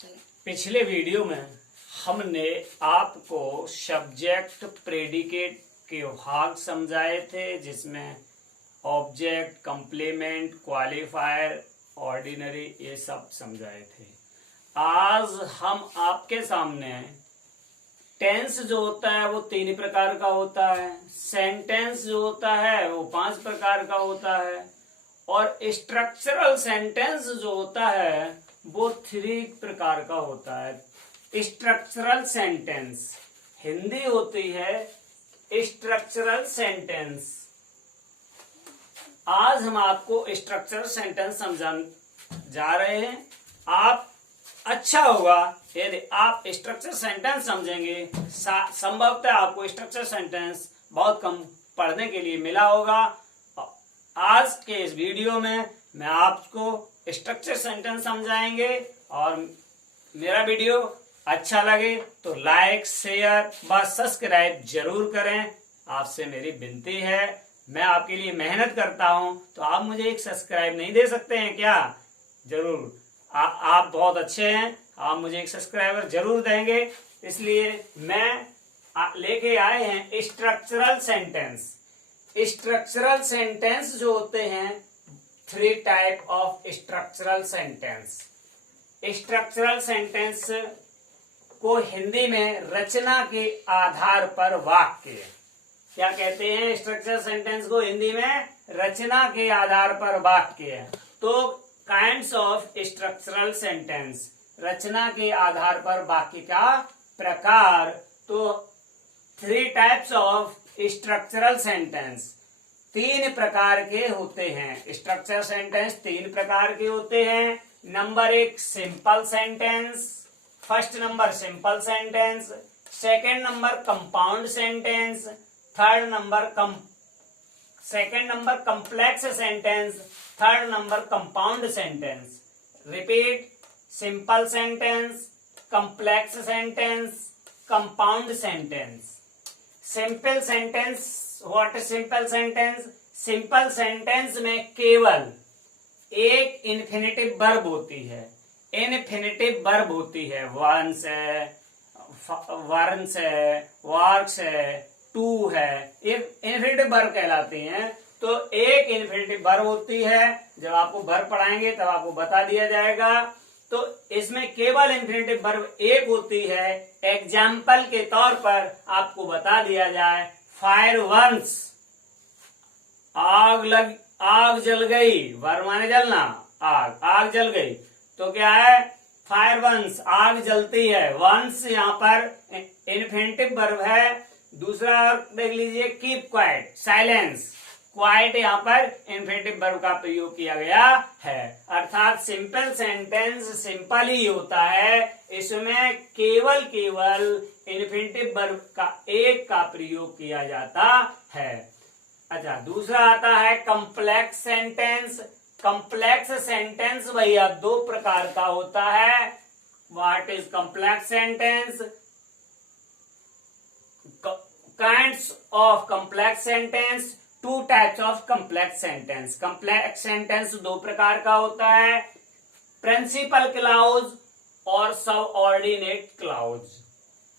पिछले वीडियो में हमने आपको सब्जेक्ट प्रेडिकेट के भाग समझाए थे, जिसमें ऑब्जेक्ट, कंप्लीमेंट, क्वालिफायर, ऑर्डिनरी ये सब समझाए थे। आज हम आपके सामने टेंस जो होता है वो 3 प्रकार का होता है, सेंटेंस जो होता है वो 5 प्रकार का होता है, और स्ट्रक्चरल सेंटेंस जो होता है वो 3 प्रकार का होता है। स्ट्रक्चरल सेंटेंस हिंदी होती है स्ट्रक्चरल सेंटेंस। आज हम आपको स्ट्रक्चरल सेंटेंस समझाने जा रहे हैं। आप अच्छा होगा यदि आप स्ट्रक्चर सेंटेंस समझेंगे। संभवतः आपको स्ट्रक्चर सेंटेंस बहुत कम पढ़ने के लिए मिला होगा। आज के इस वीडियो में मैं आपको स्ट्रक्चर सेंटेंस समझाएंगे, और मेरा वीडियो अच्छा लगे तो लाइक, शेयर व सब्सक्राइब जरूर करें। आपसे मेरी विनती है, मैं आपके लिए मेहनत करता हूं, तो आप मुझे एक सब्सक्राइब नहीं दे सकते हैं क्या? जरूर। आप बहुत अच्छे हैं, आप मुझे एक सब्सक्राइबर जरूर देंगे। इसलिए मैं लेके आए हैं स्ट्रक्चरल सेंटेंस। स्ट्रक्चरल सेंटेंस जो होते हैं 3 type of structural sentence. Structural sentence को हिंदी में रचना के आधार पर वाक्य क्या कहते हैं? स्ट्रक्चरल सेंटेंस को हिंदी में रचना के आधार पर वाक्य। तो काइंड्स ऑफ स्ट्रक्चरल सेंटेंस, रचना के आधार पर वाक्य का प्रकार। तो 3 टाइप्स ऑफ स्ट्रक्चरल सेंटेंस 3 प्रकार के होते हैं। स्ट्रक्चरल सेंटेंस 3 प्रकार के होते हैं। Number 1 simple sentence, first number simple sentence, second number compound sentence, third number complex sentence, third number compound sentence. Repeat, simple sentence, complex sentence, compound sentence. Simple sentence, what is simple sentence? Simple sentence में केवल एक infinitive verb होती है। Infinitive verb होती है, once है, वर्न्स है, works है, टू है, ये इन्फिनेटिव वर्ब कहलाती हैं। तो एक इन्फिनेटिव वर्ब होती है। जब आपको वर्ब पढ़ाएंगे तब आपको बता दिया जाएगा। तो इसमें केवल इन्फिनेटिव वर्ब एक होती है। एग्जाम्पल के तौर पर आपको बता दिया जाए, फायर वंस, आग जल गई। वर्ब माने जलना, आग जल गई। तो क्या है? फायर वंस, आग जलती है। वंस यहाँ पर इन्फिनेटिव वर्ब है। दूसरा देख लीजिए, कीप क्वाइट, साइलेंस। क्वाइट यहाँ पर इन्फिनेटिव वर्ब का प्रयोग किया गया है। अर्थात सिंपल सेंटेंस सिंपल ही होता है, इसमें केवल इन्फिनेटिव वर्ब का एक का प्रयोग किया जाता है। अच्छा, दूसरा आता है कम्प्लेक्स सेंटेंस। कम्प्लेक्स सेंटेंस भैया 2 प्रकार का होता है। What is complex sentence? Kinds of complex sentence, 2 types of complex sentence. Complex sentence 2 प्रकार का होता है, प्रिंसिपल क्लाउज और सबऑर्डिनेट क्लाउज।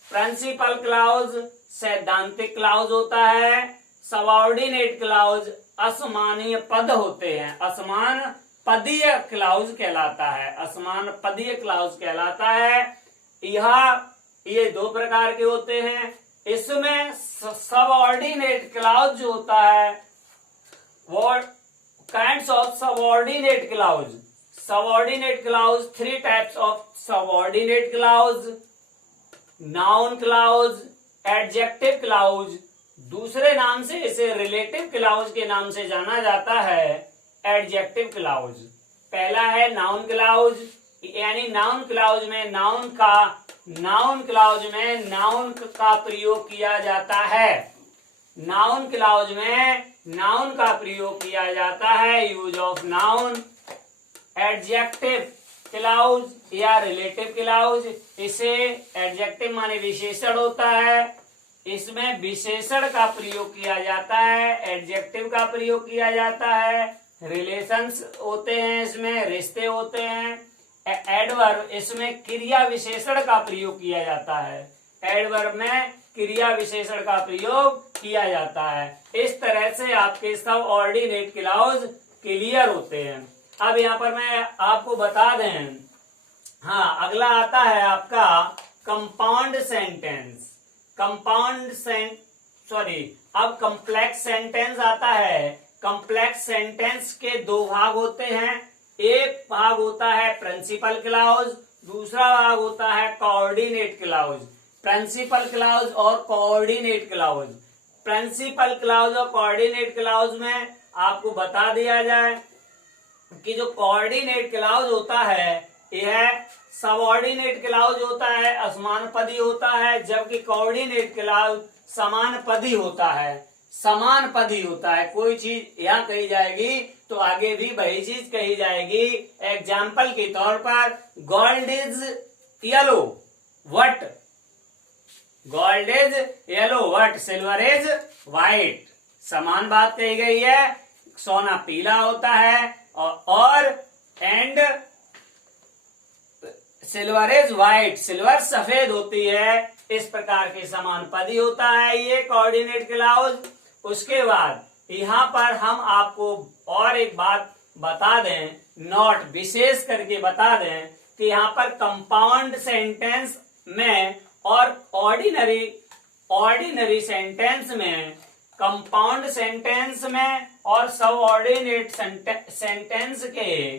प्रिंसिपल क्लाउज सैद्धांतिक क्लाउज होता है। सबऑर्डिनेट क्लाउज असमानीय पद होते हैं। असमान पदीय क्लाउज कहलाता है। असमान पदीय क्लाउज कहलाता है। ये 2 प्रकार के होते हैं। इसमें सबऑर्डिनेट क्लाउज जो होता है वो kinds of subordinate clause. Subordinate clause 3 types of subordinate clause, noun clause, adjective clause. दूसरे नाम से इसे रिलेटिव क्लाउज के नाम से जाना जाता है, एडजेक्टिव क्लाउज। पहला है नाउन क्लाउज, यानी नाउन क्लाउज में नाउन का प्रयोग किया जाता है। नाउन क्लाउज में नाउन का प्रयोग किया जाता है, use of noun. Adjective clause या रिलेटिव क्लाउज, इसे एडजेक्टिव माने विशेषण होता है, इसमें विशेषण का प्रयोग किया जाता है, एडजेक्टिव का प्रयोग किया जाता है। रिलेशंस होते हैं, इसमें रिश्ते होते हैं। एडवर्ब इसमें क्रिया विशेषण का प्रयोग किया जाता है। एडवर्ब में क्रिया विशेषण का प्रयोग किया जाता है। इस तरह से आपके सब ऑर्डिनेट क्लॉज क्लियर होते हैं। अब यहाँ पर मैं आपको बता दें, हाँ, अगला आता है आपका कंपाउंड सेंटेंस। अब कॉम्प्लेक्स सेंटेंस आता है। कॉम्प्लेक्स सेंटेंस के दो भाग होते हैं। एक भाग होता है प्रिंसिपल क्लॉज, दूसरा भाग होता है कोऑर्डिनेट क्लॉज। प्रिंसिपल क्लॉज और कोऑर्डिनेट क्लॉज। प्रिंसिपल क्लॉज और कोऑर्डिनेट क्लॉज में आपको बता दिया जाए कि जो कोऑर्डिनेट क्लॉज होता है यह सबऑर्डिनेट क्लॉज होता है, असमानपदी होता है, जबकि कोऑर्डिनेट क्लॉज समानपदी होता है। समानपदी होता है। कोई चीज यहाँ कही जाएगी तो आगे भी वही चीज कही जाएगी। एग्जाम्पल के तौर पर gold is yellow what, gold is yellow what, silver is white. समान बात कही गई है। सोना पीला होता है और and silver is white, silver सफेद होती है। इस प्रकार के समानपदी होता है ये कोऑर्डिनेट क्लॉज। उसके बाद यहाँ पर हम आपको और एक बात बता दें, नोट विशेष करके बता दें कि यहाँ पर कंपाउंड सेंटेंस में और ऑर्डिनरी सेंटेंस में, कंपाउंड सेंटेंस में और सब ऑर्डिनेट सेंटेंस के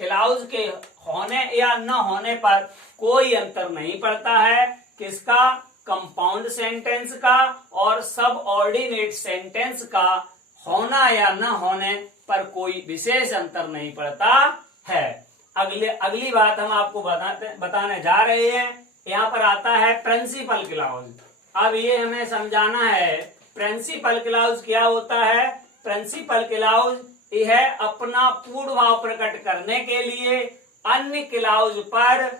क्लॉज के होने या न होने पर कोई अंतर नहीं पड़ता है। किसका? कंपाउंड सेंटेंस का और सब ऑर्डिनेट सेंटेंस का होना या न होने पर कोई विशेष अंतर नहीं पड़ता है। अगली बात हम आपको बताने जा रहे हैं। यहाँ पर आता है प्रिंसिपल क्लॉज। अब ये हमें समझाना है प्रिंसिपल क्लॉज क्या होता है। प्रिंसिपल क्लॉज यह अपना पूर्ण भाव प्रकट करने के लिए अन्य क्लॉज पर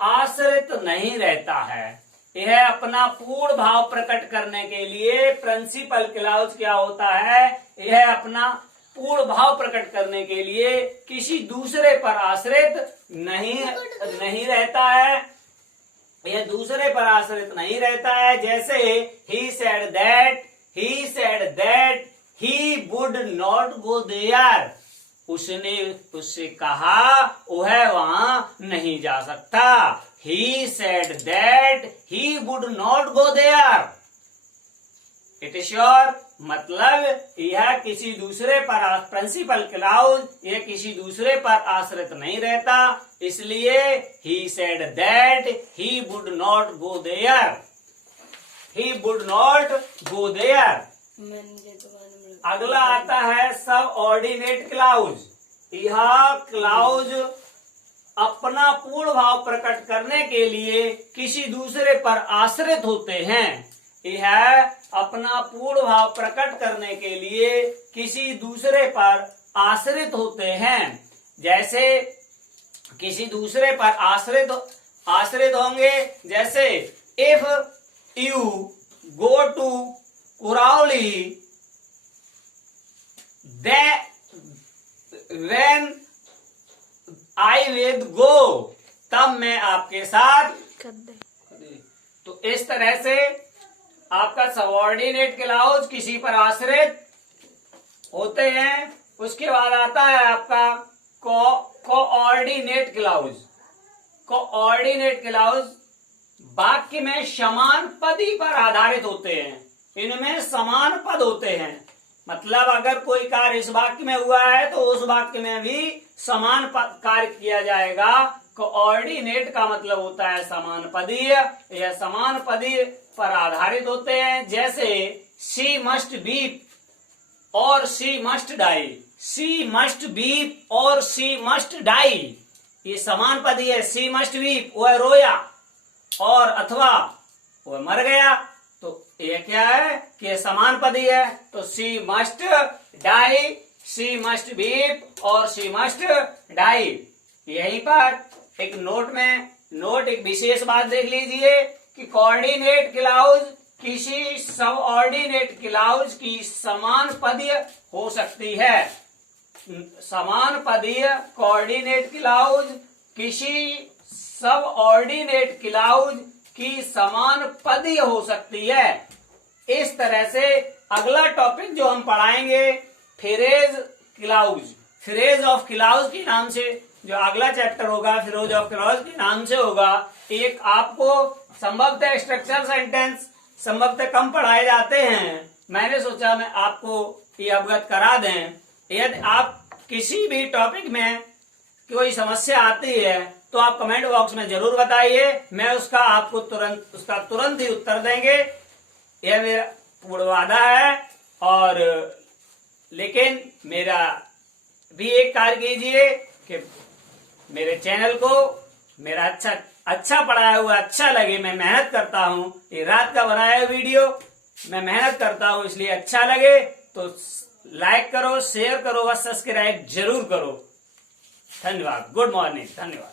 आश्रित नहीं रहता है। यह अपना पूर्ण भाव प्रकट करने के लिए प्रिंसिपल क्लॉज क्या होता है, यह अपना पूर्ण भाव प्रकट करने के लिए किसी दूसरे पर आश्रित नहीं रहता है। यह दूसरे पर आश्रित नहीं रहता है। जैसे he said that he would not go there, उसने उससे कहा वह वहां नहीं जा सकता। He said that he would not go there. It is sure, मतलब यह किसी दूसरे पर, प्रिंसिपल क्लॉज यह किसी दूसरे पर आश्रित नहीं रहता, इसलिए he said that he would not go there. He would not go there. अगला आता है सब ऑर्डिनेट क्लॉज। यह क्लॉज अपना पूर्ण भाव प्रकट करने के लिए किसी दूसरे पर आश्रित होते हैं। यह अपना पूर्ण भाव प्रकट करने के लिए किसी दूसरे पर आश्रित होते हैं। जैसे किसी दूसरे पर आश्रित होंगे, जैसे if you go to Kurawali when I will go, तब मैं आपके साथ। तो इस तरह से आपका सबऑर्डिनेट क्लॉज किसी पर आश्रित होते हैं। उसके बाद आता है आपका कोऑर्डिनेट क्लॉज। कोऑर्डिनेट क्लॉज वाक्य में समान पदी पर आधारित होते हैं। इनमें समान पद होते हैं, मतलब अगर कोई कार्य इस वाक्य में हुआ है तो उस वाक्य में भी समान कार्य किया जाएगा। कोऑर्डिनेट का मतलब होता है समान पदीय। यह समान पदीय पर आधारित होते हैं। जैसे शी मस्ट बीप और she must die, she must weep और शी मस्ट डाई, ये समान पदीय है। शी मस्ट बीप वह रोया और अथवा वह मर गया, तो ये क्या है कि ये समान पदी है। तो she must die, she must weep और शी मस्ट डाई। यहीं पर एक एक विशेष बात देख लीजिए कि कोऑर्डिनेट क्लॉज किसी सब ऑर्डिनेट क्लॉज की समान पदीय हो सकती है। समान पदीय कोऑर्डिनेट क्लाउज किसी सब ऑर्डिनेट क्लाउज की समान पदीय हो सकती है। इस तरह से अगला टॉपिक जो हम पढ़ाएंगे phrase clause, phrase of clause के नाम से जो अगला चैप्टर होगा फ्रेज ऑफ क्लाउज के नाम से होगा। एक आपको संभवतः स्ट्रक्चर सेंटेंस संभवतः कम पढ़ाए जाते हैं, मैंने सोचा मैं आपको ये अवगत करा दें। यदि आप किसी भी टॉपिक में कोई समस्या आती है तो आप कमेंट बॉक्स में जरूर बताइए, मैं उसका आपको तुरंत ही उत्तर देंगे, यह मेरा पूर्ण वादा है। और लेकिन मेरा भी एक कार्य कीजिए कि मेरे चैनल को मेरा अच्छा पढ़ाया हुआ अच्छा लगे। मैं मेहनत करता हूँ, ये रात का बनाया वीडियो मैं मेहनत करता हूँ, इसलिए अच्छा लगे तो लाइक करो, शेयर करो व सब्सक्राइब जरूर करो। धन्यवाद। Good morning. धन्यवाद।